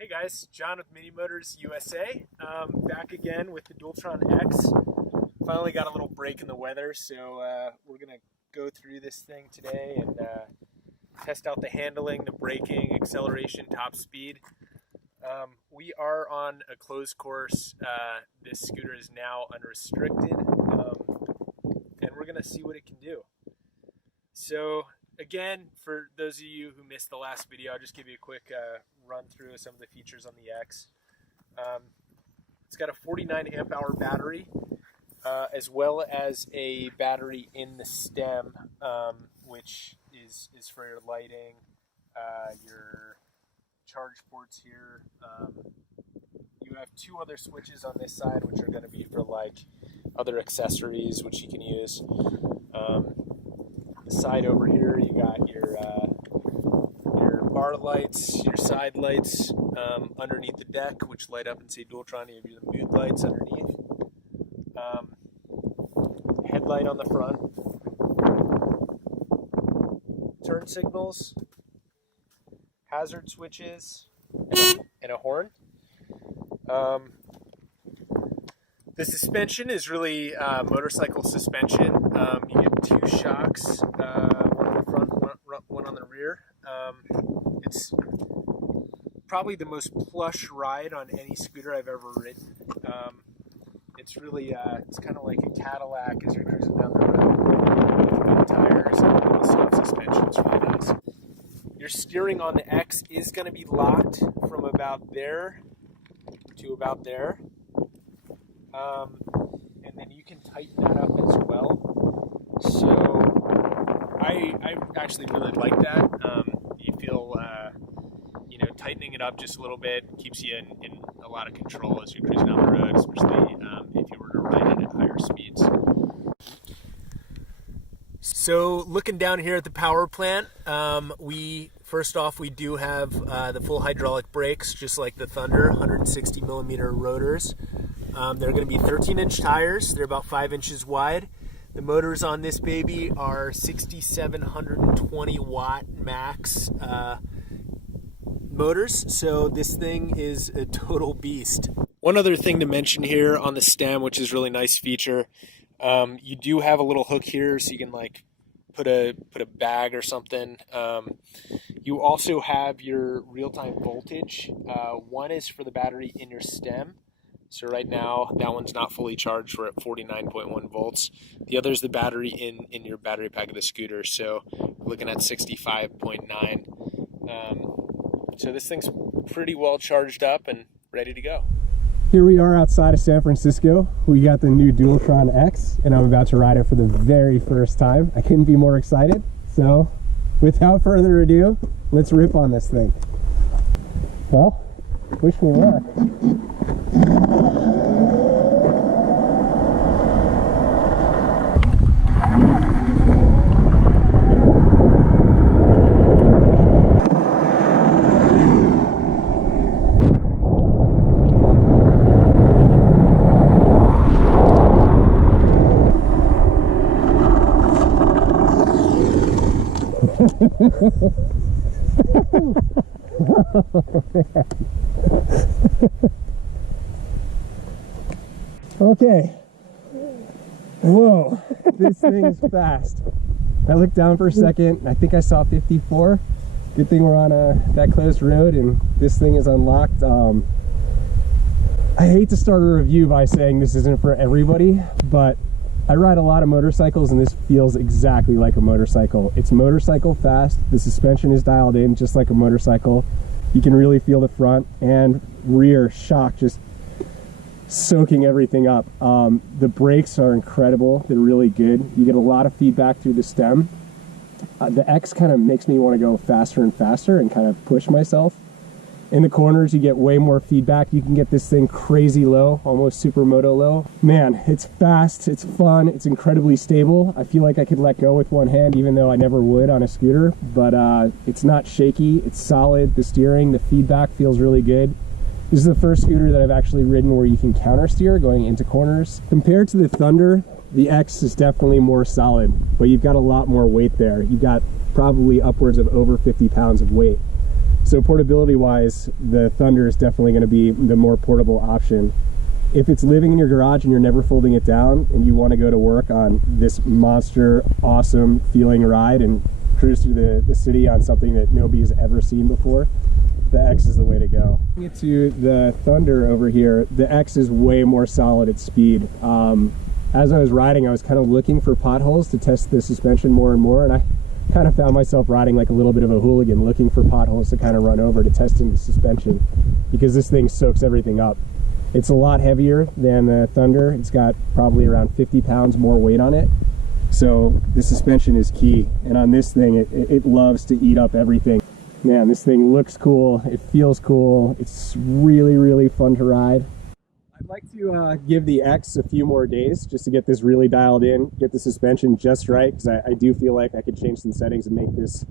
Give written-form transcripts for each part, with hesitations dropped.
Hey guys, John with MiniMotors USA. Back again with the Dualtron X. Finally got a little break in the weather, so we're gonna go through this thing today and test out the handling, the braking, acceleration, top speed. We are on a closed course. This scooter is now unrestricted, and we're gonna see what it can do. So again, for those of you who missed the last video, I'll just give you a quick run through of some of the features on the X. It's got a 49 amp hour battery, as well as a battery in the stem, which is for your lighting, your charge ports here. You have two other switches on this side, which are going to be for like other accessories, which you can use. The side over here, you got your bar lights, your side lights underneath the deck, which light up and say Dualtron. You have your mood lights underneath. Headlight on the front. Turn signals. Hazard switches. And a horn. The suspension is really motorcycle suspension. You get two shocks, one on the front, one on the rear. It's probably the most plush ride on any scooter I've ever ridden. It's really, it's kind of like a Cadillac as you're cruising down the road. Big tires and really soft suspension. It's really nice. Your steering on the X is going to be locked from about there to about there. And then you can tighten that up as well. So I actually really like that. You feel, tightening it up just a little bit keeps you in a lot of control as you're cruising down the road, especially if you were to ride it at higher speeds. So looking down here at the power plant, first off, we do have the full hydraulic brakes, just like the Thunder, 160 millimeter rotors. They're going to be 13-inch tires. They're about 5 inches wide. The motors on this baby are 6,720 watt max motors, so this thing is a total beast. One other thing to mention here on the stem, which is a really nice feature, you do have a little hook here, so you can like put a bag or something. You also have your real-time voltage. One is for the battery in your stem. So right now, that one's not fully charged. We're at 49.1 volts. The other is the battery in your battery pack of the scooter. So we're looking at 65.9. So this thing's pretty well charged up and ready to go. Here we are outside of San Francisco. We got the new Dualtron X, and I'm about to ride it for the very first time. I couldn't be more excited. So without further ado, let's rip on this thing. Well, wish me luck. Okay. Whoa, this thing's fast. I looked down for a second and I think I saw 54. Good thing we're on that closed road and this thing is unlocked. I hate to start a review by saying this isn't for everybody, but I ride a lot of motorcycles and this feels exactly like a motorcycle. It's motorcycle fast. The suspension is dialed in just like a motorcycle. You can really feel the front and rear shock just soaking everything up. The brakes are incredible. They're really good. You get a lot of feedback through the stem. The X kind of makes me want to go faster and faster and kind of push myself. In the corners, you get way more feedback. You can get this thing crazy low, almost supermoto low. Man, it's fast, it's fun, it's incredibly stable. I feel like I could let go with one hand, even though I never would on a scooter, but it's not shaky, it's solid. The steering, the feedback feels really good. This is the first scooter that I've actually ridden where you can counter steer going into corners. Compared to the Thunder, the X is definitely more solid, but you've got a lot more weight there. You've got probably upwards of over 50 pounds of weight. So portability wise, the Thunder is definitely going to be the more portable option. If it's living in your garage and you're never folding it down and you want to go to work on this monster, awesome feeling ride and cruise through the city on something that nobody's ever seen before, the X is the way to go. Get to the Thunder over here, the X is way more solid at speed. As I was riding, I was kind of looking for potholes to test the suspension more and more, and I kind of found myself riding like a little bit of a hooligan, looking for potholes to kind of run over to testing the suspension, because this thing soaks everything up. It's a lot heavier than the Thunder. It's got probably around 50 pounds more weight on it. So the suspension is key. And on this thing, it loves to eat up everything. Man, this thing looks cool. It feels cool. It's really, really fun to ride. I'd like to give the X a few more days just to get this really dialed in, get the suspension just right, because I do feel like I could change some settings and make this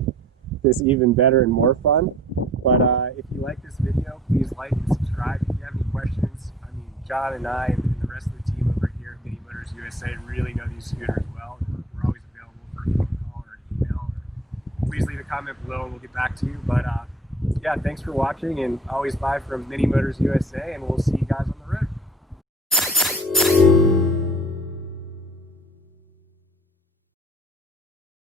even better and more fun. But if you like this video, please like and subscribe. If you have any questions, I mean, John and I and the rest of the team over here at MiniMotors USA really know these scooters well. We're always available for a phone call or an email. Please leave a comment below and we'll get back to you. But yeah, thanks for watching, and always buy from MiniMotors USA, and we'll see you guys on